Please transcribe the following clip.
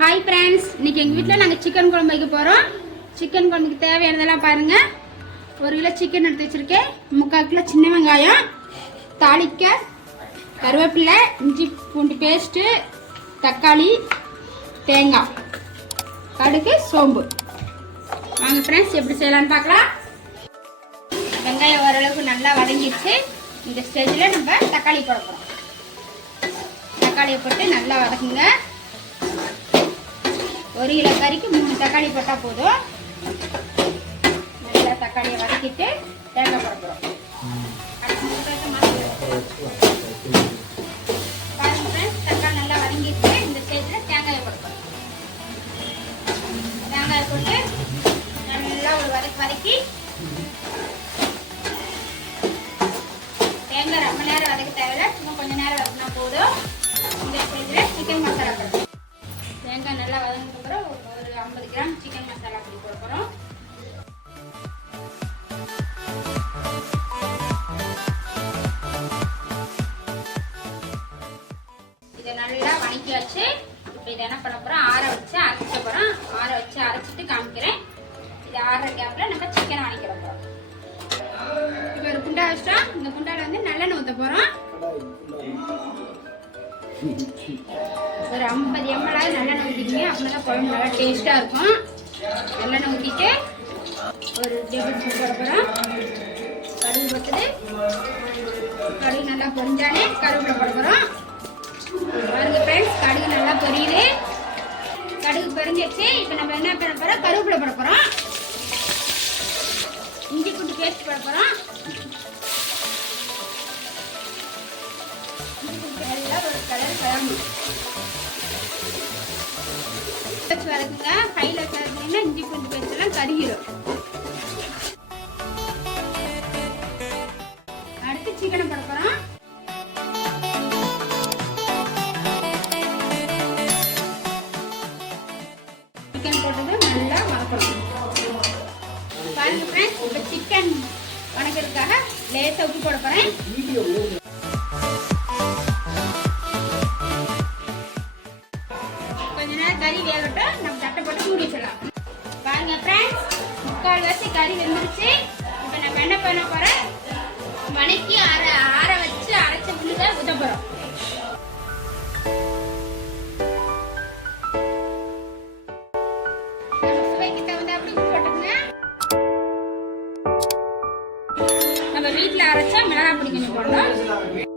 Hi friends, இன்னைக்கு எங்கள் வீட்டில் நாங்கள் சிக்கன் குழம்பு வைக்க போகிறோம். சிக்கன் குழம்புக்கு தேவையானதெல்லாம் பாருங்கள். 1 கிலோ சிக்கன் எடுத்து வச்சுருக்கேன். 3/4 கிலோ சின்ன வெங்காயம், தாளிக்க கருவேப்பிலை, இஞ்சி பூண்டு பேஸ்ட்டு, தக்காளி, தேங்காய், கடுகு, சோம்பு. வாங்க ஃப்ரெண்ட்ஸ், எப்படி செய்யலான்னு பார்க்கலாம். வெங்காயம் ஓரளவுக்கு நல்லா வதங்கிடுச்சு. இந்த ஸ்டேஜில் நம்ம தக்காளி போட போகிறோம். தக்காளியை போட்டு நல்லா வதக்குங்க. 1 கிலோ கறிக்கு 3 தக்காளி போட்டால் போதும். நல்லா தக்காளியை வதக்கிட்டு தேங்காய் போட போகிறோம். பாருங்க ஃப்ரெண்ட்ஸ், தக்காளி நல்லா வதங்கிட்டு இந்த ஸ்டேஜில் தேங்காயை போட போகிறோம். தேங்காயை போட்டு நல்லா ஒரு வதக்கி தேங்காய் ரொம்ப நேரம் வதக்க தேவையில்லை, சும்மா கொஞ்சம் நேரம் வதக்கினா போதும். இந்த ஸ்டேஜில் சிக்கன் மசாலா போடுறோம். தேங்காய் நல்லா வதங்கினதுக்கப்புறம் ஒரு 50 கிராம் சிக்கன் மசாலா பொடி போட போகிறோம். இதை நல்லா வதக்கி வச்சு இப்போ இதை என்ன பண்ண போகிறோம், ஆற வச்சு அரைச்ச போகிறோம். ஆற வச்சு அரைச்சிட்டு காமிக்கிறேன். இது ஆற கேப்பில் நம்ம சிக்கனை வதக்கிற போகிறோம். இப்போ ஒரு குண்டா வச்சிட்டோம். இந்த குண்டாவில் வந்து நல்லெண்ணெய் ஊற்ற போகிறோம். ஒரு 50 ml நல்லெண்ணெய் ஊற்றிக்கிங்க. அப்படின்னா தான் குழம்பு நல்லா டேஸ்ட்டாக இருக்கும். நல்லெண்ணெய் ஊற்றிட்டு ஒரு டேபிள் ஸ்பூன் போட போகிறோம். கடுகு போட்டுது. கடுகு நல்லா பொரிஞ்சாலே கருவேப்பிலை போட போகிறோம். பாருங்க ஃப்ரெண்ட்ஸ், கடுகு நல்லா பொரியுது. கடுகு பொரிஞ்சிடுச்சு. இப்போ நம்ம என்ன பண்ண போகிறோம், கருவேப்பிலை போட போகிறோம். இஞ்சி பூண்டு பேஸ்ட் போட போகிறோம். ஒரு கலர் கலரணும். வதக்குங்க. கையில் வச்சுன்னா இஞ்சி பூண்டு பேஸ்ட் எல்லாம் கருகிடும். அடுத்து சிக்கனை போட போறோம். சிக்கன் போட்டது நல்லா வதக்கணும். பாருங்க ஃப்ரெண்ட்ஸ், இப்போ சிக்கன் வதக்கிறதுக்காக லேசாக உப்பு போட போறேன். கறி வேகட்டும். நம்ம தட்டை போட்டு மூடி வச்சிடலாம். பாருங்க ஃப்ரெண்ட்ஸ், 3/4 கறி வெந்துருச்சு. இப்போ நம்ம என்ன பண்ண போறோம், வதக்கி ஆற வச்சு அரைச்ச விழுத ஊற்ற போறோம். சுவைக்கு தகுந்த அப்படி உப்பு போட்டுக்கோங்க. நம்ம வீட்டில் அரைச்சா மிளகாய் பொடி கொஞ்சம் போடணும்.